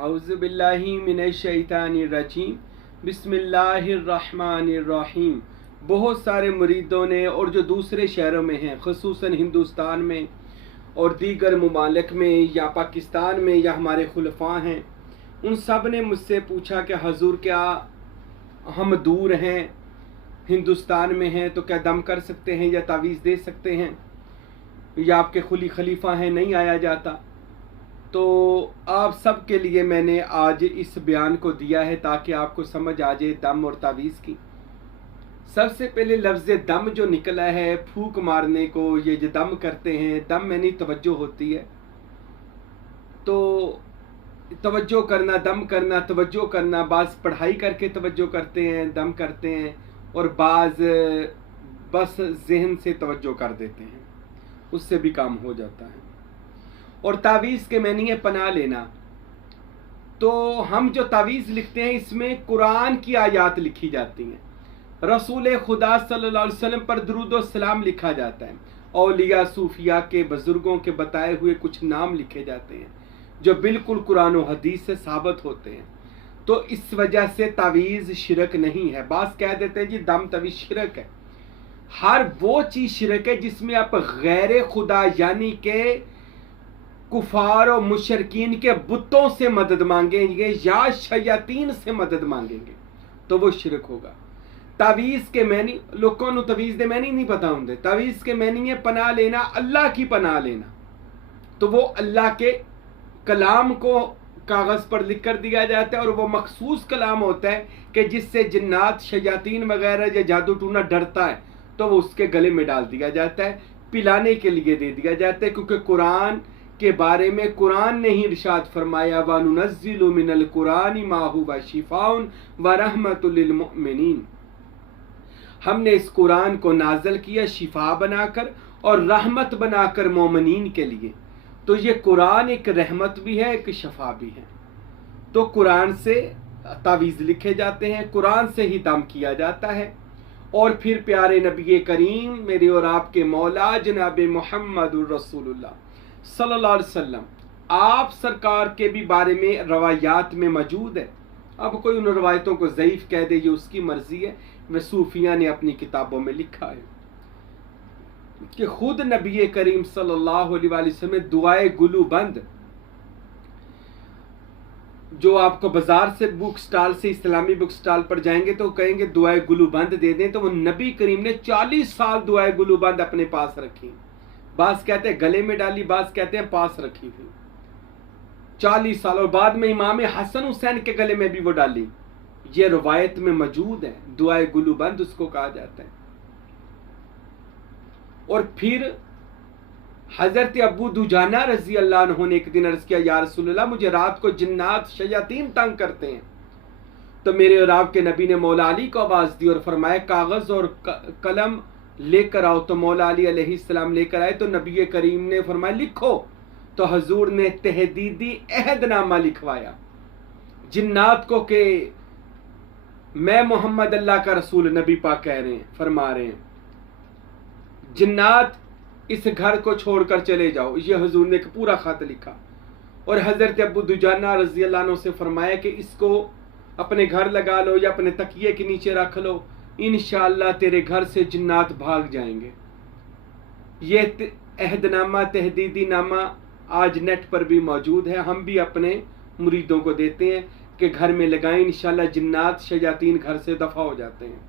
औज़ुबिल्लाहि मिनश्शैतानिर्रजीम बिस्मिल्लाहिर्रहमानिर्रहीम। बहुत सारे मुरीदों ने और जो दूसरे शहरों में हैं, ख़ुसूसन हिंदुस्तान में और दीगर ममालिक में या पाकिस्तान में या हमारे खुलफा हैं, उन सब ने मुझसे पूछा कि हजूर क्या हम दूर हैं, हिंदुस्तान में हैं तो क्या दम कर सकते हैं या तावीज़ दे सकते हैं, या आपके खुली खलीफा हैं नहीं आया जाता। तो आप सब के लिए मैंने आज इस बयान को दिया है ताकि आपको समझ आ जाए दम और तावीज़ की। सबसे पहले लफ्ज़ दम जो निकला है, फूक मारने को ये जो दम करते हैं, दम में नहीं तवज्जो होती है। तो तवज्जो करना, दम करना, तवज्जो करना, बाज़ पढ़ाई करके तवज्जो करते हैं, दम करते हैं, और बाज़ बस जहन से तवज्जो कर देते हैं, उससे भी काम हो जाता है। और तावीज़ के मैनी है पनाह लेना। तो हम जो तावीज़ लिखते हैं इसमें कुरान की आयात लिखी जाती हैं, रसूल खुदा सल्लल्लाहु अलैहि वसल्लम पर दुरूद व सलाम लिखा जाता है, औलिया सूफिया के बुजुर्गों के बताए हुए कुछ नाम लिखे जाते हैं जो बिल्कुल कुरान और हदीस से साबित होते हैं। तो इस वजह से तावीज़ शिरक नहीं है। बास कह देते हैं जी दम तवीज़ शिरक है। हर वो चीज़ शिरक है जिसमें आप गैर खुदा यानी के कुफार और मुशरकीन के बुतों से मदद मांगेंगे या शयातीन से मदद मांगेंगे तो वो शिरक होगा। तावीज़ के मैनी लोगों को तावीज़ दे मैनी नहीं पता होंगे। तावीज़ के मैनी है पनाह लेना, अल्लाह की पनाह लेना। तो वो अल्लाह के कलाम को कागज़ पर लिख कर दिया जाता है, और वो मखसूस कलाम होता है कि जिससे जिन्नात शयातीन वगैरह या जादू टूना डरता है तो वो उसके गले में डाल दिया जाता है, पिलाने के लिए दे दिया जाता है। क्योंकि कुरान के बारे में कुरान ने ही इरशाद फरमाया, वनुनज़्ज़िलु मिनल कुरानि मा हुवा शिफ़ाउन व रहमतुल लिल मुमिनीन। हमने इस कुरान को नाज़िल किया शिफा बनाकर और रहमत बनाकर मोमिनीन के लिए। तो ये कुरान एक रहमत भी है, एक शफा भी है। तो कुरान से तावीज़ लिखे जाते हैं, कुरान से ही दम किया जाता है। और फिर प्यारे नबी करीम मेरे और आपके मौला जनाब मुहम्मदुर रसूलुल्लाह सल्लल्लाहु अलैहि वसल्लम, आप सरकार के भी बारे में रवायात में मौजूद है। अब कोई उन रवायतों को ज़ईफ़ कह दे, ये उसकी मर्जी है। वह सूफिया ने अपनी किताबों में लिखा है कि खुद नबी करीम सल्लल्लाहु अलैहि वसल्लम दुआए गुलूबंद, जो आपको बाजार से बुक स्टॉल से इस्लामी बुक स्टॉल पर जाएंगे तो कहेंगे दुआए गुलूबंद दे दें, तो वो नबी करीम ने 40 साल दुआए गुलूबंद अपने पास रखी। बास कहते हैं गले में डाली, बास कहते हैं पास रखी थी 40 साल, और बाद में इमाम हसन हुसैन के गले में भी वो डाली। ये रवायत में मौजूद है, दुआए गुलूबंद उसको कहा जाता है। और फिर हजरत अबू दुजाना रजी अल्लाह अन्हु ने एक दिन अर्ज किया, या रसूलल्लाह मुझे रात को जिन्नात शयातीन तंग करते हैं। तो मेरे और आपके नबी ने मौला अली को आवाज दी और फरमाया कागज और कलम लेकर आओ। तो मौला अली अलैहिस्सलाम लेकर आए। तो नबी करीम ने फरमाया लिखो। तो हजूर ने तहदीदी अहदनामा लिखवाया जिन्नात को कि मैं मोहम्मद अल्लाह का रसूल, नबी पाक कह रहे हैं, फरमा रहे हैं जिन्नात इस घर को छोड़कर चले जाओ। ये हजूर ने एक पूरा खत लिखा और हजरत अबू दुजाना रजी अल्लाह अन्हु से फरमाया कि इसको अपने घर लगा लो या अपने तकिए के नीचे रख लो, इंशाअल्लाह तेरे घर से जिन्नात भाग जाएंगे। ये अहदनामा, तहदीदी नामा आज नेट पर भी मौजूद है। हम भी अपने मुरीदों को देते हैं कि घर में लगाएं, इंशाअल्लाह जिन्नात शयातीन घर से दफा हो जाते हैं।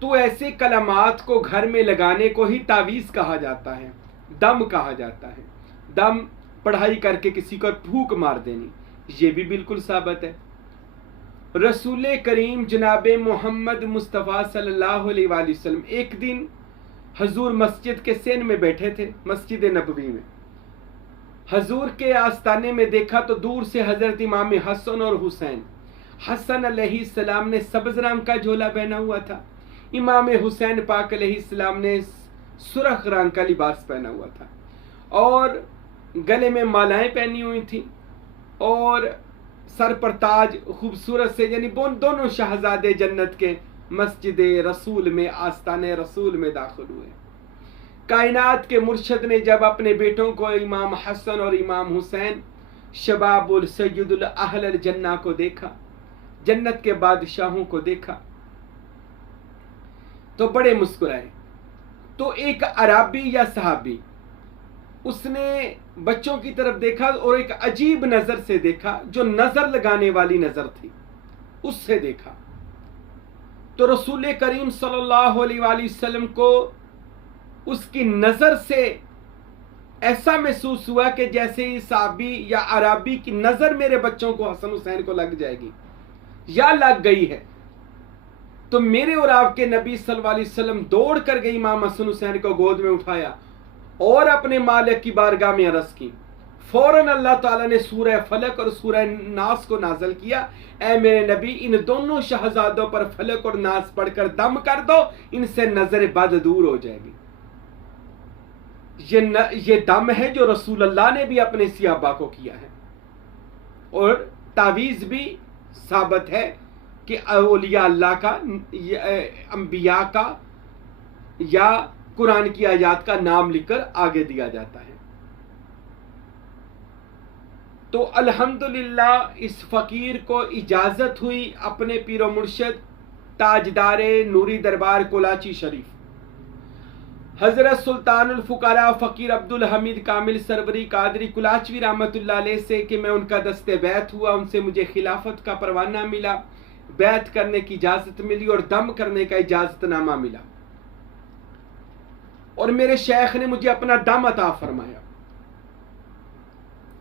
तो ऐसे कलमात को घर में लगाने को ही तावीज़ कहा जाता है, दम कहा जाता है। दम पढ़ाई करके किसी को फूक मार देनी, ये भी बिल्कुल साबित है। रसूल करीम जनाब मोहम्मद मुस्तफ़ा सल्लल्लाहु अलैहि वसल्लम एक दिन हजूर मस्जिद के सेन में बैठे थे, मस्जिद नबवी में। हजूर के आस्ताने में देखा तो दूर से हजरत इमाम हसन और हुसैन, हसन अलैहिस्सलाम ने सब्ज़ रंग का झोला पहना हुआ था, इमाम हुसैन पाक अलैहिस्सलाम ने सुर्ख रंग का लिबास पहना हुआ था और गले में मालाएं पहनी हुई थी और सर पर ताज खूबसूरत से, यानी दोनों शहजादे जन्नत के मस्जिद रसूल में, आस्ताने रसूल में दाखिल हुए। कायनात के मुर्शद ने जब अपने बेटों को इमाम हसन और इमाम हुसैन शबाबुल सैयदुल अहल जन्ना को देखा, जन्नत के बादशाहों को देखा तो बड़े मुस्कुराए। तो एक अराबी या सहाबी, उसने बच्चों की तरफ देखा और एक अजीब नजर से देखा, जो नजर लगाने वाली नजर थी, उससे देखा। तो रसूल करीम सल्लल्लाहु अलैहि वसल्लम को उसकी नजर से ऐसा महसूस हुआ कि जैसे ही साबी या अराबी की नजर मेरे बच्चों को, हसन हुसैन को लग जाएगी या लग गई है। तो मेरे और आपके नबी सल्लल्लाहु अलैहि वसल्लम दौड़ कर गई, इमाम हसन हुसैन को गोद में उठाया और अपने मालिक की बारगाह में अर्ज की। फौरन अल्लाह ताला ने सूरह फलक और सूरह नास को नाज़िल किया, ऐ मेरे नबी, इन दोनों शहजादों पर फलक और नास पढ़कर दम कर दो, इनसे नजर बद दूर हो जाएगी। ये दम है जो रसूल अल्लाह ने भी अपने सियाबा को किया है, और तावीज़ भी साबित है कि औलिया अल्लाह का, अंबिया का या कुरान की आयत का नाम लिखकर आगे दिया जाता है। तो अल्हम्दुलिल्लाह इस फकीर को इजाजत हुई अपने पीरो मुर्शिद ताजदारे नूरी दरबार कोलाची शरीफ हजरत सुल्तानुल फुकारा फकीर अब्दुल हमीद कामिल सरवरी कादरी कुलाचवी रहमतुल्लाह अलैह से कि मैं उनका दस्ते बैत हुआ, उनसे मुझे खिलाफत का परवाना मिला, बैत करने की इजाजत मिली और दम करने का इजाजतनामा मिला, और मेरे शेख ने मुझे अपना दम अता फरमाया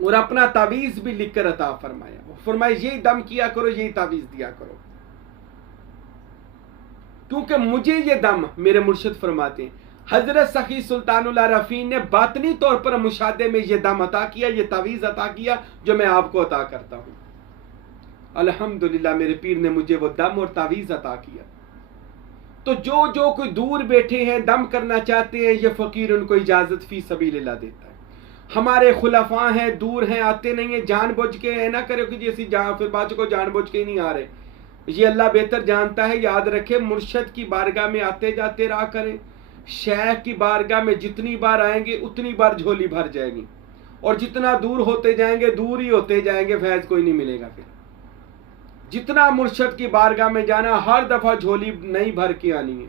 और अपना तावीज भी लिखकर अता फरमाया। फरमाया यही दम किया करो, यही तावीज दिया करो, क्योंकि मुझे ये दम मेरे मुर्शिद फरमाते हैं। हजरत सखी सुल्तानुल आरफीन ने बातनी तौर पर मुशादे में ये दम अता किया, ये तावीज अता किया जो मैं आपको अता करता हूं। अल्हम्दुलिल्लाह मेरे पीर ने मुझे वो दम और तावीज अता किया। तो जो कोई दूर बैठे हैं, दम करना चाहते हैं, ये फकीर उनको इजाजत फी सबीलिल्लाह देता है। हमारे खुलाफा हैं, दूर हैं, आते नहीं है, जानबूझ के है ना करो कि जैसी जहां फिर बात को जानबूझ के ही नहीं आ रहे, ये अल्लाह बेहतर जानता है। याद रखे, मुर्शद की बारगाह में आते जाते रहा करें। शेख की बारगाह में जितनी बार आएंगे उतनी बार झोली भर जाएगी, और जितना दूर होते जाएंगे दूर ही होते जाएंगे, फैज कोई नहीं मिलेगा। फिर जितना मुर्शद की बारगाह में जाना, हर दफा झोली नई भर के आनी है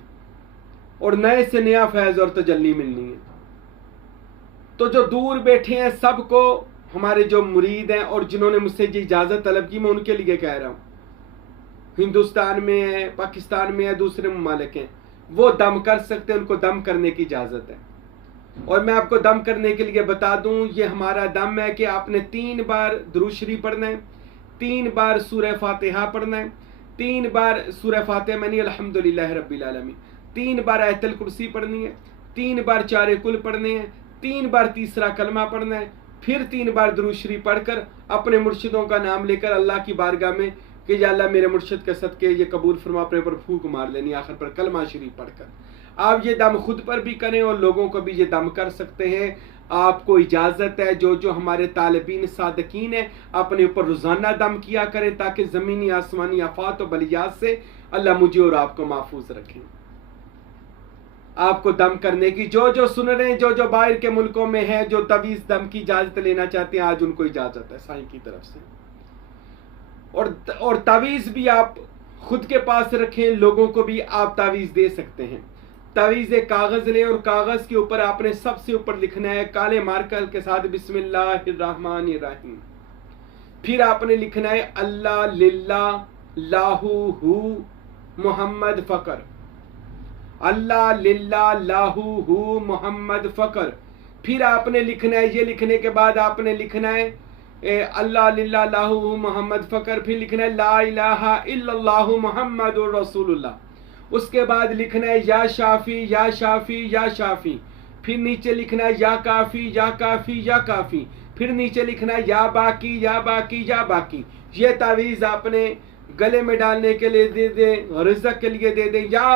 और नए से नया फैज और तजल्ली मिलनी है। तो जो दूर बैठे हैं सबको, हमारे जो मुरीद हैं और जिन्होंने मुझसे ये इजाजत तलब की, मैं उनके लिए कह रहा हूं, हिंदुस्तान में है, पाकिस्तान में है, दूसरे ममालिक हैं, वो दम कर सकते हैं, उनको दम करने की इजाजत है। और मैं आपको दम करने के लिए बता दूं, ये हमारा दम है कि आपने 3 बार दुरूद शरीफ पढ़ना है, 3 बार सूरह फातिहा पढ़ना है, 3 बार सूरह फातिहा में नहीं अल्हम्दुलिल्लाह रब्बिल आलमीन, 3 बार आयतुल कुर्सी पढ़नी है, 3 बार चारे कुल पढ़ने हैं, 3 बार तीसरा कलमा पढ़ना है, फिर 3 बार दुरूद शरीफ पढ़कर अपने मुर्शिदों का नाम लेकर अल्लाह की बारगाह में कि या अल्लाह मेरे मुर्शिद के सदके ये कबूल फरमा, अपने पर फूक मार लेनी आखिर पर कलमा शरीफ पढ़कर। आप ये दम खुद पर भी करें और लोगों को भी ये दम कर सकते हैं। आपको इजाज़त है, जो हमारे तालिबीन सादकीन है, अपने ऊपर रोज़ाना दम किया करें, ताकि ज़मीनी आसमानी आफात और बलियात से अल्लाह मुझे और आपको महफूज रखें। आपको दम करने की जो सुन रहे हैं, जो बाहर के मुल्कों में है, जो तवीज़ दम की इजाज़त लेना चाहते हैं, आज उनको इजाज़त है साईं की तरफ से। और तावीज़ भी आप खुद के पास रखें, लोगों को भी आप तावीज़ दे सकते हैं। तावीज़ एक कागज़ लें और कागज़ के ऊपर आपने सबसे ऊपर लिखना है काले मार्कर के साथ बिस्मिल्लाहिर्रहमानिर्रहीम। फिर आपने लिखना है अल्लाह लिल्लाह लाहू हू मोहम्मद फ़कर, अल्लाह लिल्लाह लाहू हू मोहम्मद फ़कर। फिर आपने लिखना है, ये लिखने के बाद आपने लिखना है अल्लाह लिल्लाह लाहू मोहम्मद फ़कर, फिर लिखना है ला इलाहा इल्लल्लाहु मुहम्मदुर रसूलुल्लाह। उसके बाद लिखना है या शाफी या शाफी या शाफी, फिर नीचे लिखना है या काफ़ी या काफ़ी या काफ़ी, फिर नीचे लिखना है या बाकी या बाकी या बाकी। ये तावीज़ आपने गले में डालने के लिए दे दें, रिज़्क़ के लिए दे दें, या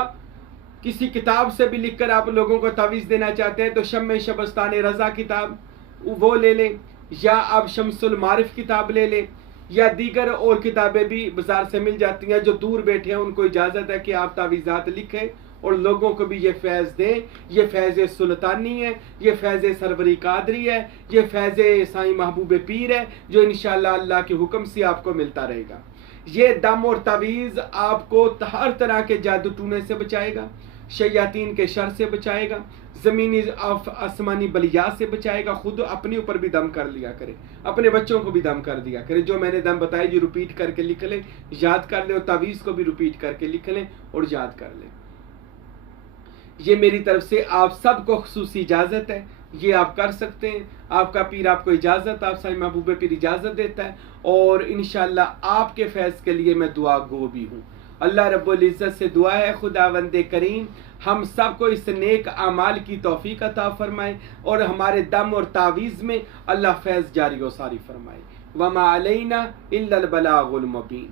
किसी किताब से भी लिखकर आप लोगों को तावीज़ देना चाहते हैं तो शम्मे शबस्तान रज़ा किताब वो ले लें, या आप शम्सुल मारिफ किताब ले लें, या दीगर और किताबें भी बाजार से मिल जाती हैं। जो दूर बैठे हैं उनको इजाज़त है कि आप तावीज़ात लिखें और लोगों को भी ये फैज़ दें। ये फैज़ सुल्तानी है, ये फैज़ सरवरी कादरी है, ये फैज़ साईं महबूब पीर है, जो इंशाअल्लाह अल्लाह के हुक्म से आपको मिलता रहेगा। ये दम और तावीज़ आपको हर तरह के जादू टूने से बचाएगा, शयातीन के शर से बचाएगा, ज़मीनी आसमानी बलिया से बचाएगा। खुद अपने ऊपर भी दम कर लिया करे, अपने बच्चों को भी दम कर दिया करे। जो मैंने दम बताए जो रिपीट करके लिख लें, याद कर ले, और तावीज़ को भी रिपीट करके लिख लें और याद कर लें। ये मेरी तरफ से आप सबको खुसूसी इजाज़त है, ये आप कर सकते हैं। आपका पीर आपको इजाज़त, आप साईं महबूब पीर इजाज़त देता है, और इंशाअल्लाह आपके फैज़ के लिए मैं दुआ गो भी हूँ। अल्लाह रब्बुल इज़्ज़त से दुआ है खुदावंदे करीम हम सबको इस नेक आमाल की तौफीक अता फरमाए, और हमारे दम और तावीज़ में अल्लाह फैज़ जारी व सारी फरमाए। वमा अलैना इल्लल बलागुल मुबीन।